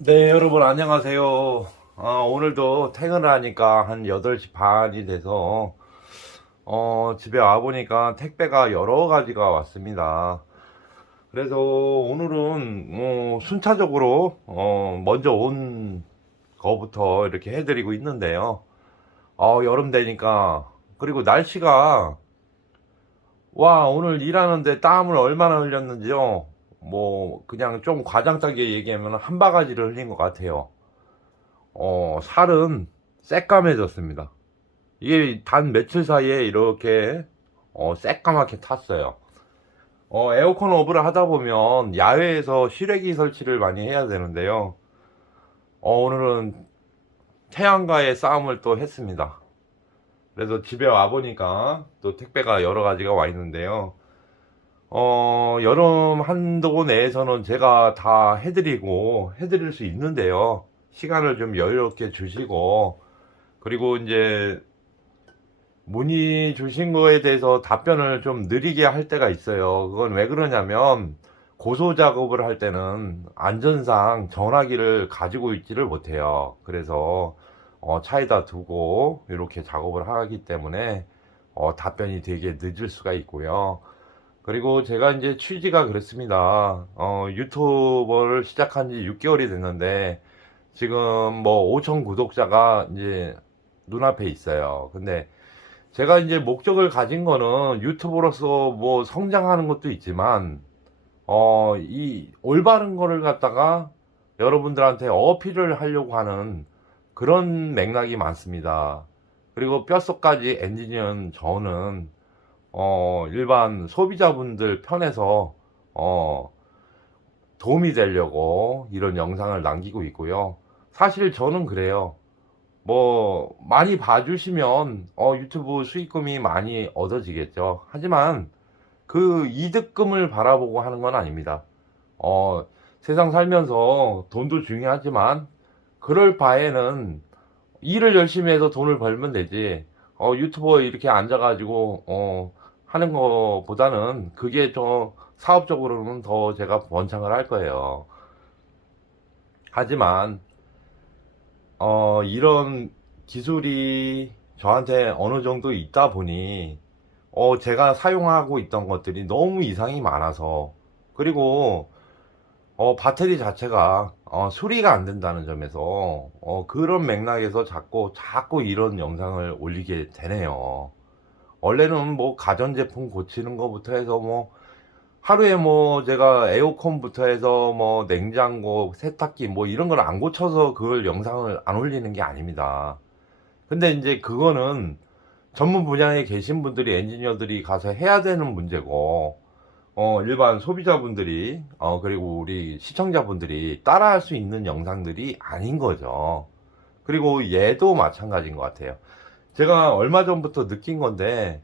네, 여러분 안녕하세요. 오늘도 퇴근을 하니까 한 8시 반이 돼서 집에 와보니까 택배가 여러 가지가 왔습니다. 그래서 오늘은 순차적으로 먼저 온 거부터 이렇게 해드리고 있는데요. 여름 되니까 그리고 날씨가 와, 오늘 일하는데 땀을 얼마나 흘렸는지요. 뭐 그냥 좀 과장되게 얘기하면 한 바가지를 흘린 것 같아요. 살은 새까매졌습니다. 이게 단 며칠 사이에 이렇게 새까맣게 탔어요. 에어컨 오브를 하다 보면 야외에서 실외기 설치를 많이 해야 되는데요. 오늘은 태양과의 싸움을 또 했습니다. 그래서 집에 와 보니까 또 택배가 여러 가지가 와 있는데요. 여름 한도 내에서는 제가 다 해드릴 수 있는데요. 시간을 좀 여유롭게 주시고, 그리고 이제 문의 주신 거에 대해서 답변을 좀 느리게 할 때가 있어요. 그건 왜 그러냐면 고소 작업을 할 때는 안전상 전화기를 가지고 있지를 못해요. 그래서 차에다 두고 이렇게 작업을 하기 때문에 답변이 되게 늦을 수가 있고요. 그리고 제가 이제 취지가 그렇습니다. 유튜버를 시작한 지 6개월이 됐는데 지금 뭐 5천 구독자가 이제 눈앞에 있어요. 근데 제가 이제 목적을 가진 거는 유튜버로서 뭐 성장하는 것도 있지만, 이 올바른 거를 갖다가 여러분들한테 어필을 하려고 하는 그런 맥락이 많습니다. 그리고 뼛속까지 엔지니어인 저는, 일반 소비자분들 편에서, 도움이 되려고 이런 영상을 남기고 있고요. 사실 저는 그래요. 뭐 많이 봐주시면 유튜브 수익금이 많이 얻어지겠죠. 하지만 그 이득금을 바라보고 하는 건 아닙니다. 어, 세상 살면서 돈도 중요하지만 그럴 바에는 일을 열심히 해서 돈을 벌면 되지. 유튜버 이렇게 앉아가지고 하는 거보다는 그게 더 사업적으로는 더 제가 번창을 할 거예요. 하지만 이런 기술이 저한테 어느 정도 있다 보니, 제가 사용하고 있던 것들이 너무 이상이 많아서, 그리고, 배터리 자체가, 수리가 안 된다는 점에서, 그런 맥락에서 자꾸 이런 영상을 올리게 되네요. 원래는 뭐 가전제품 고치는 것부터 해서 뭐, 하루에 뭐 제가 에어컨부터 해서 뭐 냉장고, 세탁기 뭐 이런 걸 안 고쳐서 그걸 영상을 안 올리는 게 아닙니다. 근데 이제 그거는 전문 분야에 계신 분들이 엔지니어들이 가서 해야 되는 문제고, 일반 소비자분들이, 그리고 우리 시청자분들이 따라할 수 있는 영상들이 아닌 거죠. 그리고 얘도 마찬가지인 것 같아요. 제가 얼마 전부터 느낀 건데,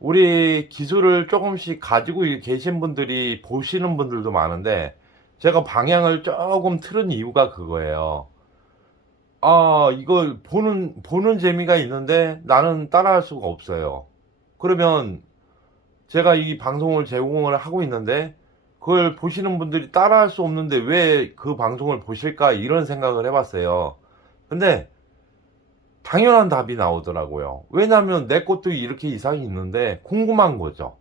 우리 기술을 조금씩 가지고 계신 분들이 보시는 분들도 많은데, 제가 방향을 조금 틀은 이유가 그거예요. 이걸 보는 재미가 있는데 나는 따라할 수가 없어요. 그러면 제가 이 방송을 제공을 하고 있는데, 그걸 보시는 분들이 따라할 수 없는데 왜 그 방송을 보실까? 이런 생각을 해봤어요. 근데 당연한 답이 나오더라고요. 왜냐면 내 것도 이렇게 이상이 있는데 궁금한 거죠.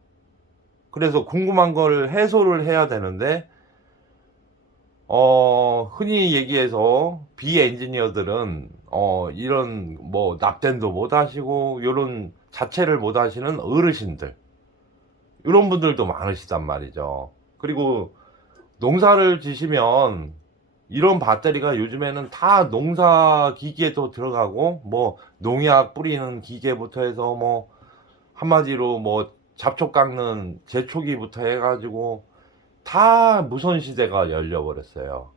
그래서 궁금한 걸 해소를 해야 되는데, 흔히 얘기해서 비엔지니어들은, 이런, 뭐, 납땜도 못 하시고, 이런 자체를 못 하시는 어르신들, 이런 분들도 많으시단 말이죠. 그리고 농사를 지시면, 이런 배터리가 요즘에는 다 농사 기기에도 들어가고, 뭐, 농약 뿌리는 기계부터 해서 뭐, 한마디로 뭐, 잡초 깎는 제초기부터 해가지고, 다 무선 시대가 열려버렸어요.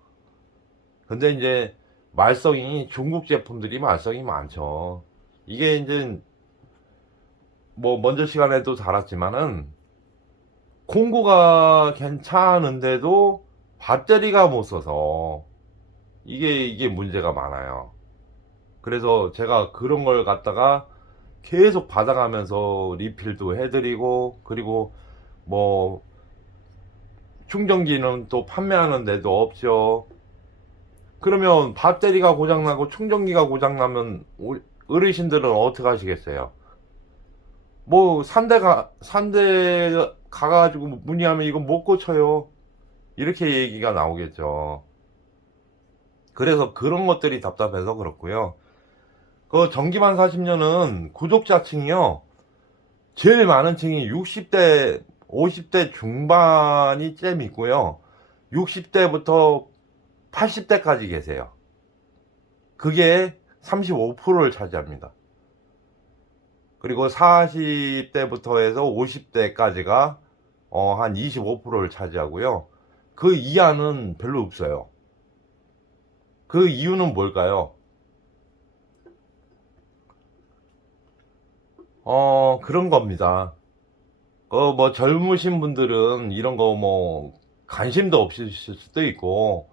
근데 이제 말썽이 중국 제품들이 말썽이 많죠. 이게 이제 뭐 먼저 시간에도 달았지만은 공구가 괜찮은데도 배터리가 못 써서 이게 문제가 많아요. 그래서 제가 그런 걸 갖다가 계속 받아가면서 리필도 해드리고, 그리고 뭐 충전기는 또 판매하는 데도 없죠. 그러면 배터리가 고장나고 충전기가 고장나면 어르신들은 어떻게 하시겠어요? 뭐 산대 가가지고 문의하면 이거 못 고쳐요, 이렇게 얘기가 나오겠죠. 그래서 그런 것들이 답답해서 그렇고요. 그 전기만 40년은 구독자층이요, 제일 많은 층이 60대 50대 중반이 잼 있고요, 60대부터 80대까지 계세요. 그게 35%를 차지합니다. 그리고 40대부터 해서 50대까지가 한 25%를 차지하고요. 그 이하는 별로 없어요. 그 이유는 뭘까요? 그런 겁니다. 뭐 젊으신 분들은 이런 거 뭐 관심도 없으실 수도 있고,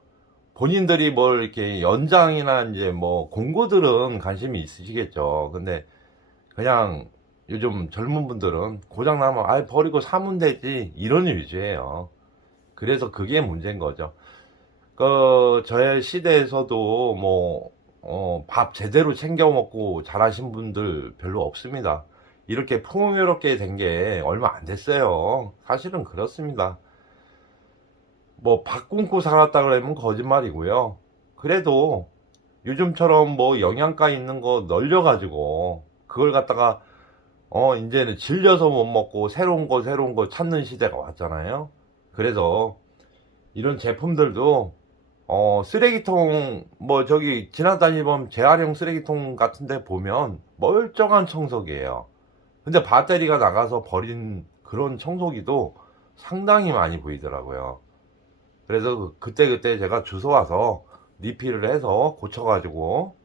본인들이 뭘 이렇게 연장이나 이제 뭐 공구들은 관심이 있으시겠죠. 근데 그냥 요즘 젊은 분들은 고장나면 아 버리고 사면 되지, 이런 위주예요. 그래서 그게 문제인 거죠. 저의 시대에서도 뭐 밥 제대로 챙겨 먹고 잘하신 분들 별로 없습니다. 이렇게 풍요롭게 된 게 얼마 안 됐어요. 사실은 그렇습니다. 뭐 밥 굶고 살았다 그러면 거짓말이고요. 그래도 요즘처럼 뭐 영양가 있는 거 널려가지고 그걸 갖다가 이제는 질려서 못 먹고 새로운 거 찾는 시대가 왔잖아요. 그래서 이런 제품들도 쓰레기통, 뭐 저기 지나다니면 재활용 쓰레기통 같은데 보면 멀쩡한 청소기예요. 근데 배터리가 나가서 버린 그런 청소기도 상당히 많이 보이더라고요. 그래서 그때그때 제가 주워 와서 리필을 해서 고쳐가지고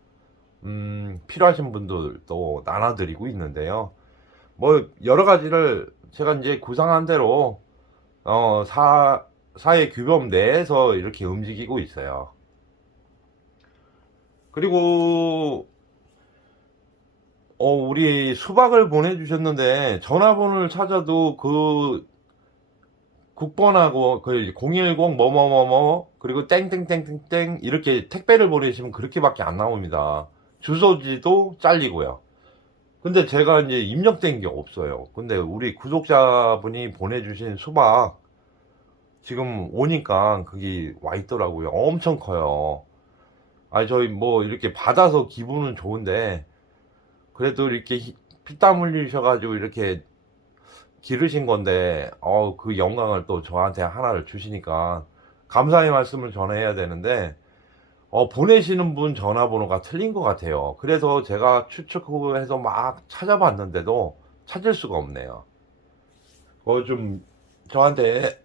필요하신 분들도 나눠드리고 있는데요. 뭐 여러 가지를 제가 이제 구상한 대로 사회 규범 내에서 이렇게 움직이고 있어요. 그리고 우리 수박을 보내주셨는데 전화번호를 찾아도 그 국번하고 그 010 뭐뭐뭐뭐 그리고 땡땡땡땡땡 이렇게 택배를 보내시면 그렇게밖에 안 나옵니다. 주소지도 잘리고요. 근데 제가 이제 입력된 게 없어요. 근데 우리 구독자분이 보내주신 수박 지금 오니까 그게 와 있더라고요. 엄청 커요. 아니 저희 뭐 이렇게 받아서 기분은 좋은데 그래도 이렇게 피땀 흘리셔가지고 이렇게 기르신 건데 그 영광을 또 저한테 하나를 주시니까 감사의 말씀을 전해야 되는데 보내시는 분 전화번호가 틀린 것 같아요. 그래서 제가 추측해서 막 찾아봤는데도 찾을 수가 없네요. 좀 저한테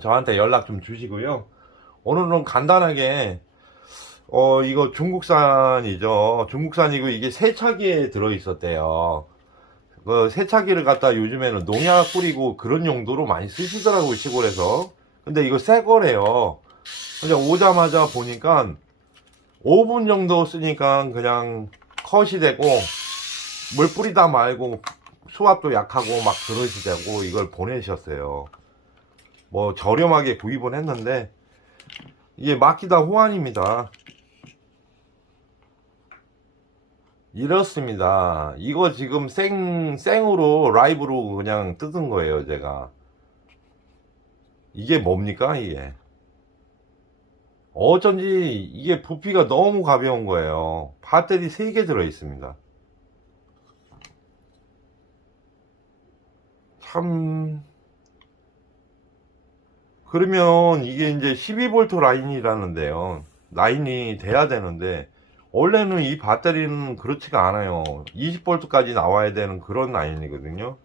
저한테 연락 좀 주시고요. 오늘은 간단하게 이거 중국산이죠. 중국산이고 이게 세차기에 들어 있었대요. 그 세차기를 갖다 요즘에는 농약 뿌리고 그런 용도로 많이 쓰시더라고요, 시골에서. 근데 이거 새 거래요. 근데 오자마자 보니까 5분 정도 쓰니까 그냥 컷이 되고 물 뿌리다 말고 수압도 약하고 막 그러시다고 이걸 보내셨어요. 뭐 저렴하게 구입은 했는데 이게 맡기다 호환입니다. 이렇습니다. 이거 지금 생으로 라이브로 그냥 뜯은 거예요, 제가. 이게 뭡니까, 이게? 어쩐지 이게 부피가 너무 가벼운 거예요. 배터리 3개 들어 있습니다. 참, 그러면 이게 이제 12V 라인이라는데요. 라인이 돼야 되는데, 원래는 이 배터리는 그렇지가 않아요. 20V까지 나와야 되는 그런 라인이거든요.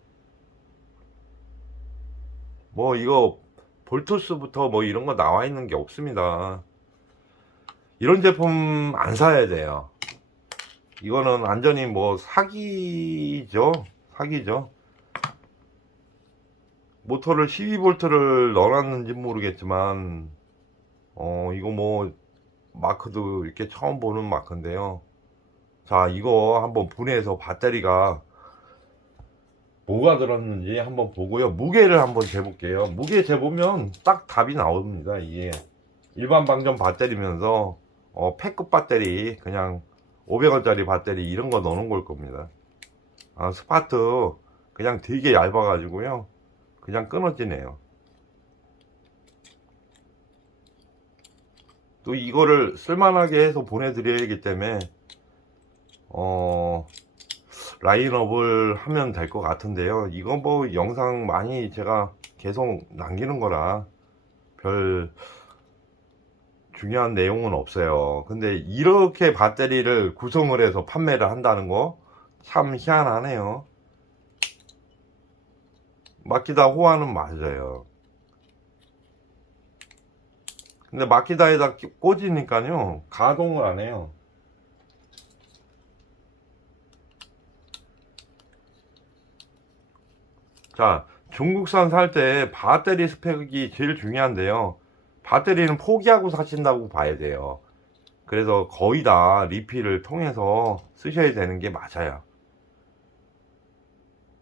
뭐 이거 볼투스부터 뭐 이런 거 나와 있는 게 없습니다. 이런 제품 안 사야 돼요. 이거는 완전히 뭐 사기죠. 사기죠. 모터를 12V를 넣어놨는지 모르겠지만 이거 뭐 마크도 이렇게 처음 보는 마크인데요. 자, 이거 한번 분해해서 배터리가 뭐가 들었는지 한번 보고요. 무게를 한번 재볼게요. 무게 재보면 딱 답이 나옵니다. 이게 일반 방전 배터리면서 패급 배터리 그냥 500원짜리 배터리 이런 거 넣는 걸 겁니다. 스파트 그냥 되게 얇아 가지고요 그냥 끊어지네요. 또 이거를 쓸만하게 해서 보내드려야기 때문에 라인업을 하면 될 것 같은데요. 이건 뭐 영상 많이 제가 계속 남기는 거라 별 중요한 내용은 없어요. 근데 이렇게 배터리를 구성을 해서 판매를 한다는 거 참 희한하네요. 마키다 호환은 맞아요. 근데 마키다에다 꽂으니까요 가동을 안 해요. 자, 중국산 살 때 배터리 스펙이 제일 중요한데요. 배터리는 포기하고 사신다고 봐야 돼요. 그래서 거의 다 리필을 통해서 쓰셔야 되는 게 맞아요.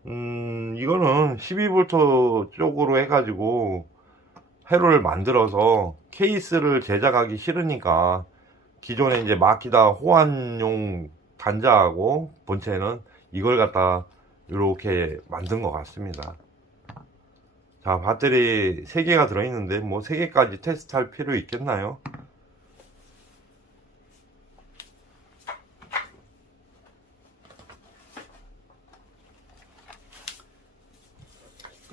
이거는 12V 쪽으로 해가지고 회로를 만들어서 케이스를 제작하기 싫으니까 기존에 이제 마키다 호환용 단자하고 본체는 이걸 갖다 이렇게 만든 것 같습니다. 자, 배터리 3개가 들어있는데 뭐 3개까지 테스트할 필요 있겠나요?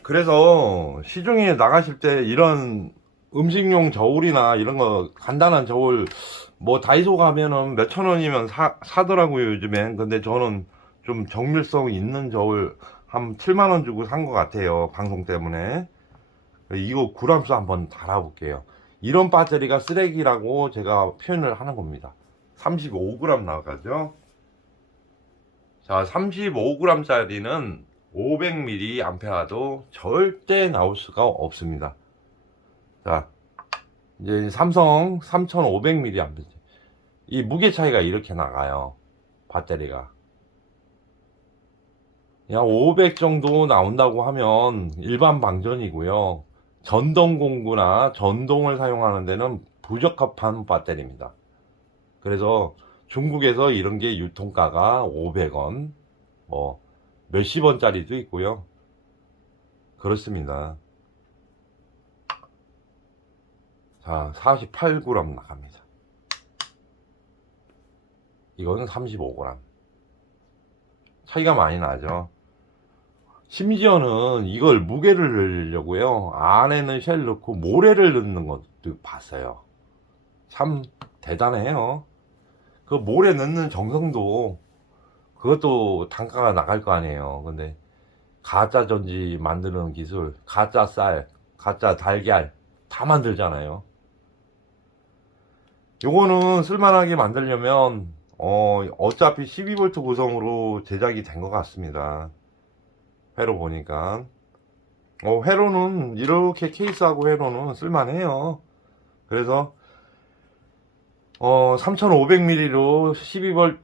그래서 시중에 나가실 때 이런 음식용 저울이나 이런 거 간단한 저울 뭐 다이소 가면은 몇천 원이면 사더라고요 요즘엔. 근데 저는 좀 정밀성 있는 저울 한 7만원 주고 산 것 같아요 방송 때문에. 이거 구람수 한번 달아볼게요. 이런 배터리가 쓰레기라고 제가 표현을 하는 겁니다. 35g 나가죠. 자, 35g 짜리는 500mAh도 절대 나올 수가 없습니다. 자, 이제 삼성 3500mAh. 이 무게 차이가 이렇게 나가요. 배터리가. 약 500 정도 나온다고 하면 일반 방전이고요. 전동 공구나 전동을 사용하는 데는 부적합한 배터리입니다. 그래서 중국에서 이런 게 유통가가 500원, 뭐 몇십 원짜리도 있고요. 그렇습니다. 자, 48g 나갑니다. 이거는 35g. 차이가 많이 나죠. 심지어는 이걸 무게를 넣으려고요. 안에는 쉘 넣고 모래를 넣는 것도 봤어요. 참 대단해요. 그 모래 넣는 정성도 그것도 단가가 나갈 거 아니에요. 근데 가짜 전지 만드는 기술, 가짜 쌀, 가짜 달걀 다 만들잖아요. 요거는 쓸만하게 만들려면 어차피 12V 구성으로 제작이 된 것 같습니다. 회로 보니까 회로는 이렇게 케이스하고 회로는 쓸만해요. 그래서 3500mAh로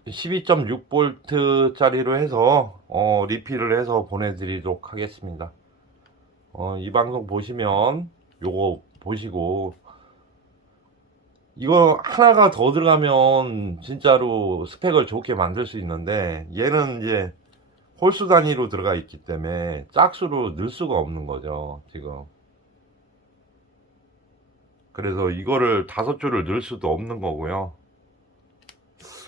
12.6V 짜리로 해서 리필을 해서 보내드리도록 하겠습니다. 이 방송 보시면 요거 보시고 이거 하나가 더 들어가면 진짜로 스펙을 좋게 만들 수 있는데 얘는 이제 홀수 단위로 들어가 있기 때문에 짝수로 넣을 수가 없는 거죠 지금. 그래서 이거를 5줄을 넣을 수도 없는 거고요.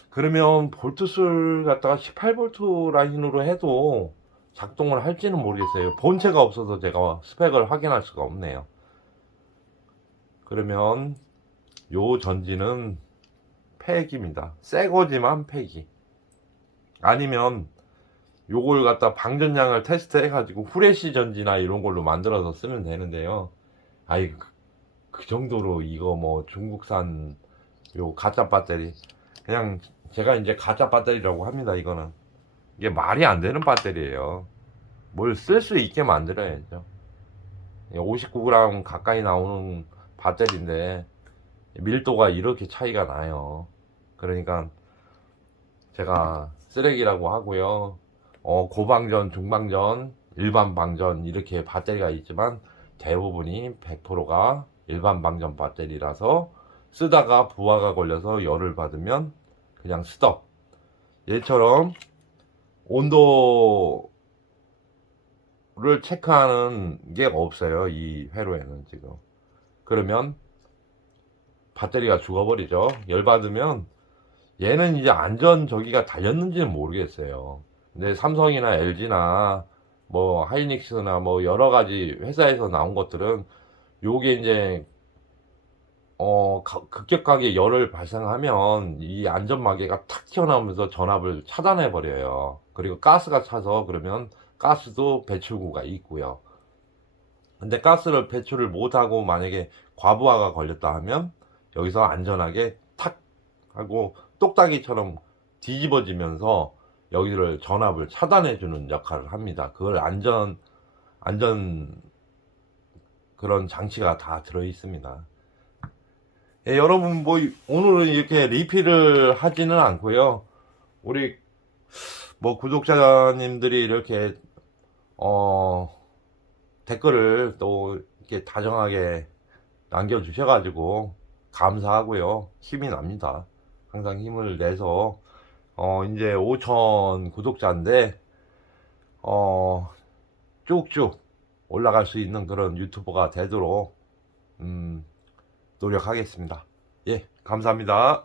그러면 볼트수를 갖다가 18V 라인으로 해도 작동을 할지는 모르겠어요. 본체가 없어서 제가 스펙을 확인할 수가 없네요. 그러면 요 전지는 폐기입니다. 새 거지만 폐기. 아니면 요걸 갖다 방전량을 테스트 해가지고 후레쉬 전지나 이런 걸로 만들어서 쓰면 되는데요. 아이 그 정도로 이거 뭐 중국산 요 가짜 배터리 그냥 제가 이제 가짜 배터리라고 합니다. 이거는 이게 말이 안 되는 배터리예요. 뭘 쓸 수 있게 만들어야죠. 59g 가까이 나오는 배터리인데 밀도가 이렇게 차이가 나요. 그러니까 제가 쓰레기라고 하고요. 고방전, 중방전, 일반 방전 이렇게 배터리가 있지만 대부분이 100%가 일반 방전 배터리라서 쓰다가 부하가 걸려서 열을 받으면 그냥 스톱. 얘처럼 온도를 체크하는 게 없어요, 이 회로에는 지금. 그러면 배터리가 죽어버리죠. 열 받으면 얘는 이제 안전 저기가 달렸는지는 모르겠어요. 근데 삼성이나 LG나 뭐 하이닉스나 뭐 여러 가지 회사에서 나온 것들은 요게 이제 급격하게 열을 발생하면 이 안전마개가 탁 튀어나오면서 전압을 차단해 버려요. 그리고 가스가 차서 그러면 가스도 배출구가 있고요. 근데 가스를 배출을 못하고 만약에 과부하가 걸렸다 하면 여기서 안전하게 탁 하고 똑딱이처럼 뒤집어지면서 여기를 전압을 차단해 주는 역할을 합니다. 그걸 안전 그런 장치가 다 들어 있습니다. 예, 여러분 뭐 오늘은 이렇게 리필을 하지는 않고요. 우리 뭐 구독자님들이 이렇게 댓글을 또 이렇게 다정하게 남겨주셔가지고 감사하고요. 힘이 납니다. 항상 힘을 내서 이제 5,000 구독자인데 쭉쭉 올라갈 수 있는 그런 유튜버가 되도록 노력하겠습니다. 예, 감사합니다.